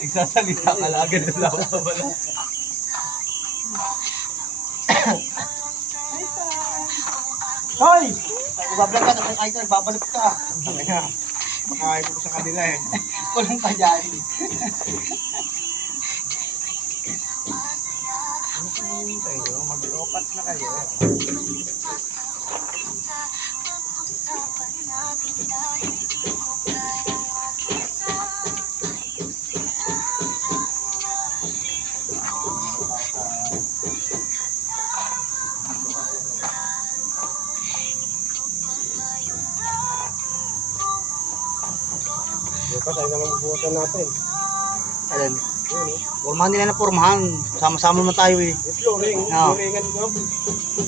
Nagsasalita ka lang agad na lang pala. Hoy! Bablog ka, tapos ay babalik ka. Makain ko sa kanila eh. Kulong pa dyan. Mag-opat na kayo. Bukas ay naman bubuhasan natin. Ayan. Pormahan nila na pormahan. Sama-sama naman tayo eh. Yung flooring, Oo. flooringan ko.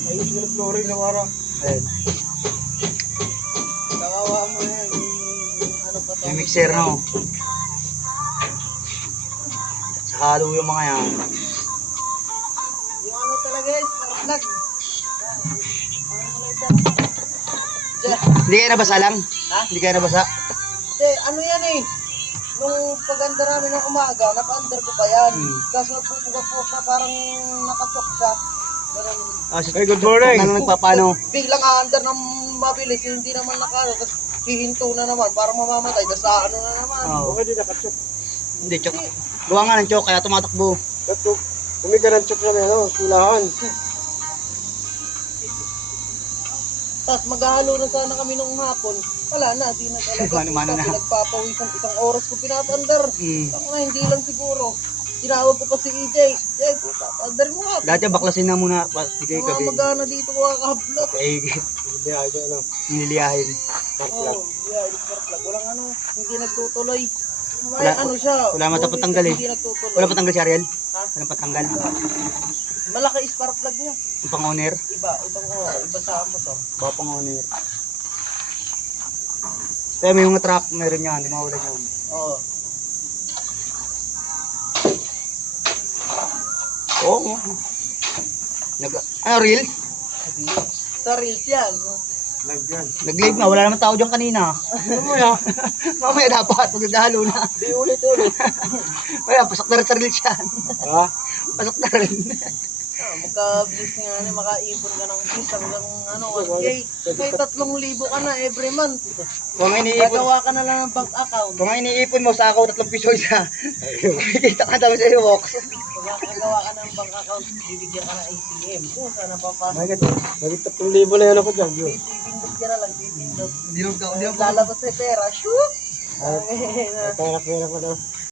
Ayos na flooring na wara. Ayan. Kawawa mo yan. Ano pa to? May mixer no. Sa halo yung mga yan. Yung ano talaga guys, parang Hindi kayo nabasa lang? Ha? Hindi kayo nabasa? Kasi ano yan eh. Nung pag-under namin ng umaga, napa-under ko pa yan. Kaso nagpupugapok na parang nakatok siya. Ganun. Hey, good morning. Ano nagpapano? Biglang a-under ng mabilis, hindi naman nakano. Tapos hihinto na naman, parang mamamatay. Tapos ano na naman. Oo. Okay din nakachok. Hindi, chok. Gawa nga ng chok, kaya tumatakbo. Tapos umiga ng chok namin, ano, sulahan. Tapos maghahalo na sana kami nung hapon. Wala na, di na talaga. Mano-mano na. Pinagpapawisan, isang oras ko pinapandar. Hmm. Na, hindi lang siguro. Tinawag ko pa si EJ. EJ, puta, pandar mo nga. Dati baklasin na muna. Sige, Mga kabi. magana dito ko kakablot. Eh, Hindi ay ano, niliyahin. park Oo, lang. yeah, spark plug. Walang ano, hindi nagtutuloy. May Wala- ano siya. wala matapatanggal eh. Hindi nagtutuloy. Wala patanggal si Ariel? Ha? Walang patanggal. Malaki spark plug niya. Yung pang-owner? Iba sa motor. Baka pang-owner. Kaya may mga truck, meron yan. Hindi mawala yan. Oo. Oo. Ano, reels? Sa reels yan. Lagyan. Nag-live na, wala naman tao dyan kanina. Mamaya. Mamaya dapat, magdahalo na. Di ulit-ulit. Mamaya, pasok na rin sa reels yan. Ha? Pasok na rin. Magka-bliss nga na, makaipon ka ng bliss hanggang ano, 1K. May 3,000 ka na every month. Kung iniipon, Gagawa ka na lang ng bank account. kung iniipon mo sa ako 3 piso isa, makikita ka tapos sa iwoks. Gagawa ka ng bank account, bibigyan ka ng ATM. Kung saan napapasok. Bagit 3,000 na yan ako dyan. Yun. Pipindot ka na lang, pipindot. Hindi lang Lalabas sa pera, shoot! Pera-pera ko daw.